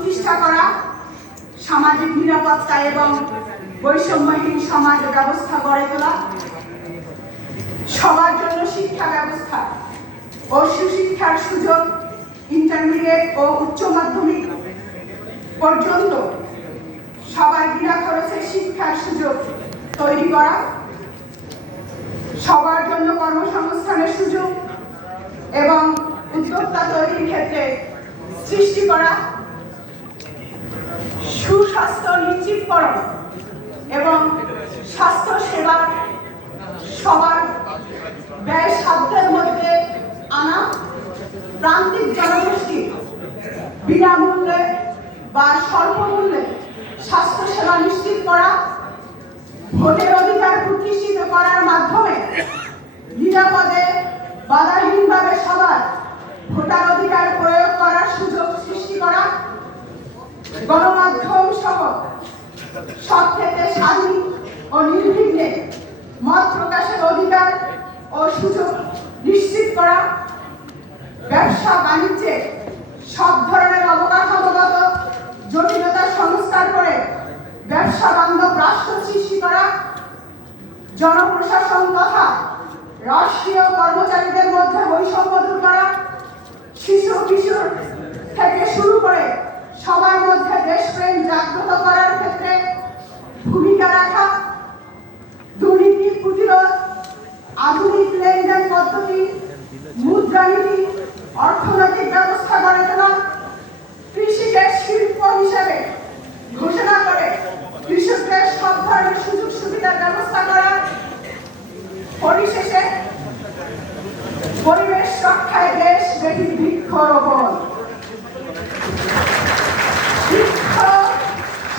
প্রতিষ্ঠা করা সামাজিক নিরাপত্তা এবং বৈষম্যহীন সমাজ ব্যবস্থা গড়ে তোলা, সবার জন্য শিক্ষা ব্যবস্থা ও সুশিক্ষার সুযোগ ইন্টারমিডিয়েট ও উচ্চ মাধ্যমিক পর্যন্ত সবার বিনা খরচে শিক্ষার সুযোগ তৈরি করা, সবার জন্য কর্মসংস্থানের সুযোগ এবং উদ্যোক্তা তৈরির ক্ষেত্রে সৃষ্টি করা সুস্বাস্থ্য নিশ্চিতকরণ এবং স্বাস্থ্য সেবা সবার ব্যয় সাধ্যের মধ্যে আনা প্রান্তিক জনগোষ্ঠী বিনামূল্যে বা স্বল্প মূল্যে স্বাস্থ্য সেবা নিশ্চিত করা, ভোটের অধিকার প্রতিষ্ঠিত করার মাধ্যমে নিরাপদে বাধাহীনভাবে সবার ভোটার অধিকার প্রয়োগ করার সুযোগ সৃষ্টি করা গণমাধ্যম সহ সব ক্ষেত্রে স্বাধীন ও নির্বিঘ্নে মত প্রকাশের অধিকার ও সুযোগ নিশ্চিত করা, ব্যবসা বাণিজ্যে সব ধরনের অবকাঠামোগত জটিলতার সংস্কার করে ব্যবসা বান্ধব রাষ্ট্র সৃষ্টি করা, জনপ্রশাসন তথা রাষ্ট্রীয় কর্মচারীদের মধ্যে বৈষম্য দূর করা, শিশু কিশোর থেকে শুরু করে সবার মধ্যে দেশপ্রেম জাগ্রত করার ক্ষেত্রে পদ্ধতি, মুদ্রানীতি, অর্থনৈতিক ব্যবস্থা গড়ে তোলা, কৃষিকে শিল্প হিসেবে ঘোষণা করে কৃষকদের সব ধরনের সুযোগ সুবিধার ব্যবস্থা করা, পরিশেষে পরিবেশ রক্ষায় দেশ ব্যাপী বৃক্ষরোপণ। বৃক্ষ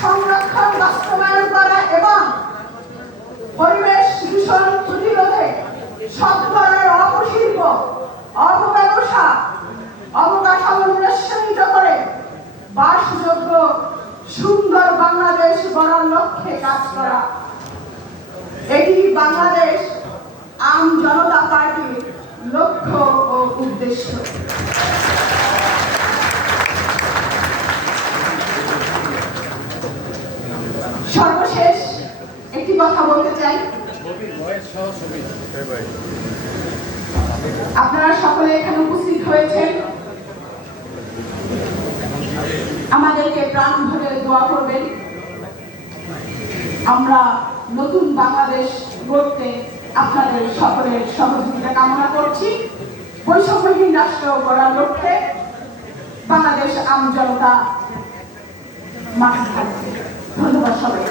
সংরক্ষণ, বাস্তবায়ন করা এবং পরিবেশ দূষণ সুন্দর বাংলাদেশ গড়ার লক্ষ্যে কাজ করা। এটি বাংলাদেশ আম জনতা পার্টির লক্ষ্য ও উদ্দেশ্য। সর্বশেষ একটি কথা বলতে চাই। আপনারা সকলে এখানে উপস্থিত হয়েছেন। আমাদেরকে প্রাণ ভরে দোয়া করবেন। আমরা নতুন বাংলাদেশ গড়তে আপনাদের সকলের সহযোগিতা কামনা করছি। বৈষম্যহীন রাষ্ট্র গড়ার লক্ষ্যে বাংলাদেশ আম জনতা মাঠে থাকবে ধন্যবাদ সবাই